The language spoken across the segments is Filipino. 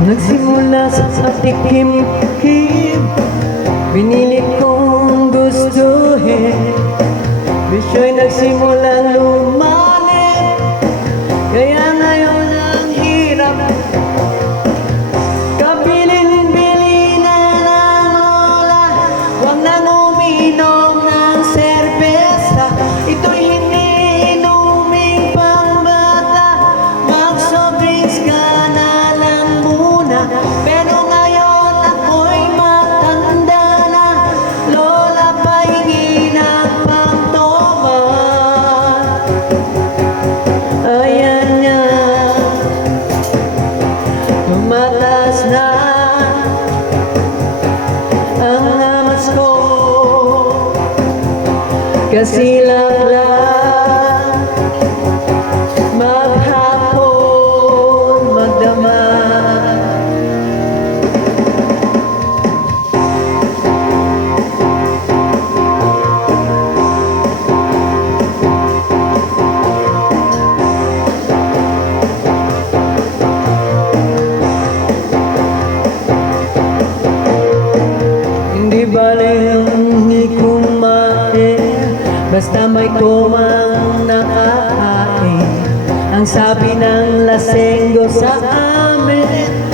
Nagsimula sa patikim-tikim Binili kong gustuhin. Bisyo'y nagsimulang lumang Kasi lahat Basta may tumang nakaain Ang sabi ng lasenggo sa amin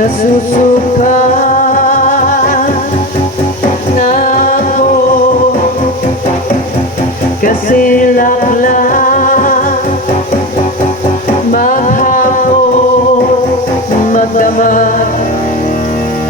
nasusuka na ako. Kasi laklan